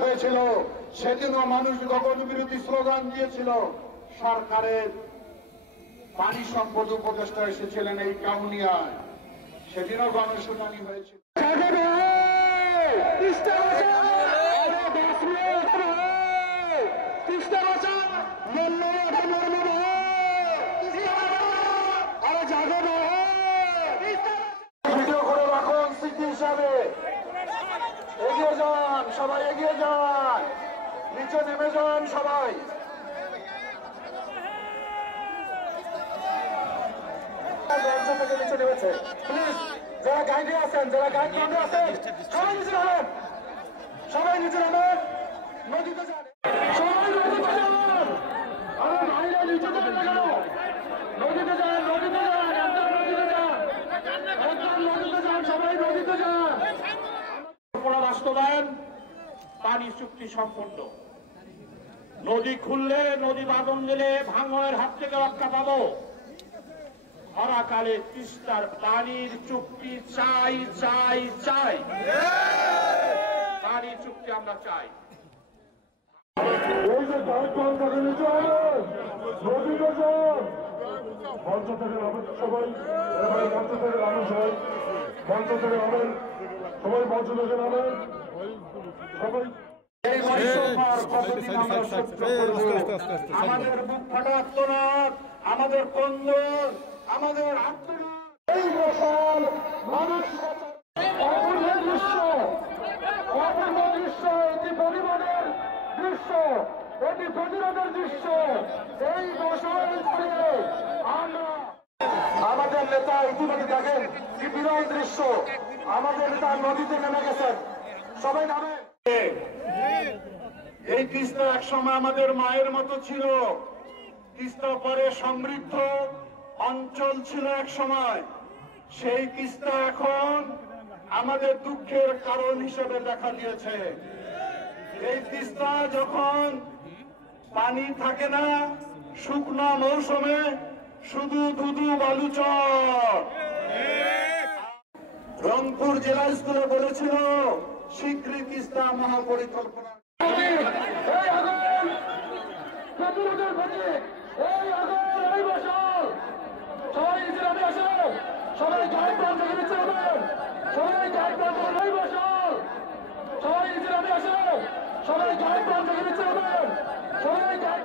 হয়েছিল সেদিনও মানুষ গগন বিরোধী স্লোগান দিয়েছিল। সরকারের পানি সম্পদ উপদেষ্টা এসেছিলেন এই কাউনিয়ায়, সেদিনও গণশুনানি হয়েছিল। ভিডিও করে রাখুন স্মৃতি হিসাবে। এগিয়ে যান সবাই, এগিয়ে যান, নিচে নেমে যান সবাই। থেকে নিচে নেমেছে, প্লিজ যারা গাইডে আছেন, যারা গাইড রোডে আছেন, সবাই নিচে নামেন, সবাই নিচে নামেন, নদীতে যান, সবাই নদীতে যান। আরে ভাইরা নিচে যাবেন না কেন? নদীতে যান, নদীতে যান, একদম নদীতে যান, একদম নদীতে যান, সবাই নদীতে যান। বাস্তবায়ন, পানি চুক্তি সম্পন্ন। নদী খুললে, নদী বাঁধন দিলে ভাঙনের হাত থেকে রক্ষা পাবো। খরাকালে তিস্তার পানির চুক্তি চাই, চাই, চাই, পানির চুক্তি আমরা চাই। এই যে মঞ্চ থেকে নামেন সবাই, মঞ্চ থেকে নামেন সবাই, মঞ্চ থেকে নামেন সবাই, মঞ্চ থেকে নামেন সবাই। আমাদের বুক ফাটা আত্মনাদ, আমাদের কন্দন, আমাদের এই মশাল মানুষ অপূর্ব দৃশ্য, অপূর্ব দৃশ্য, এটি পরিমাণের দৃশ্য, এটি প্রতিরোধের দৃশ্য। এই মশাল ধরে আমরা আমাদের নেতা ইতিমধ্যে দেখেন কি বিরল দৃশ্য। আমাদের নেতা নদীতে নেমে গেছেন, সবাই নামে। এই তিস্তা একসময় আমাদের মায়ের মতো ছিল। তিস্তা পরে সমৃদ্ধ অঞ্চল ছিল এক সময়। সেই তিস্তা এখন আমাদের দুঃখের কারণ হিসেবে দেখা দিয়েছে। এই তিস্তা যখন পানি থাকে না, শুকনো মৌসুমে শুধু ধুধু বালুচর। রংপুর জেলা স্কুলে বলেছিল শীঘ্রই তিস্তা মহাপরিকল্পনা। সবাই গাইড বন্ধ করে চলবেন, সবাই গাইড বন্ধ করে বসুন, সবাই নিচে নামে আসুন, সবাই গাইড বন্ধ করে চলবেন, সবাই গাইড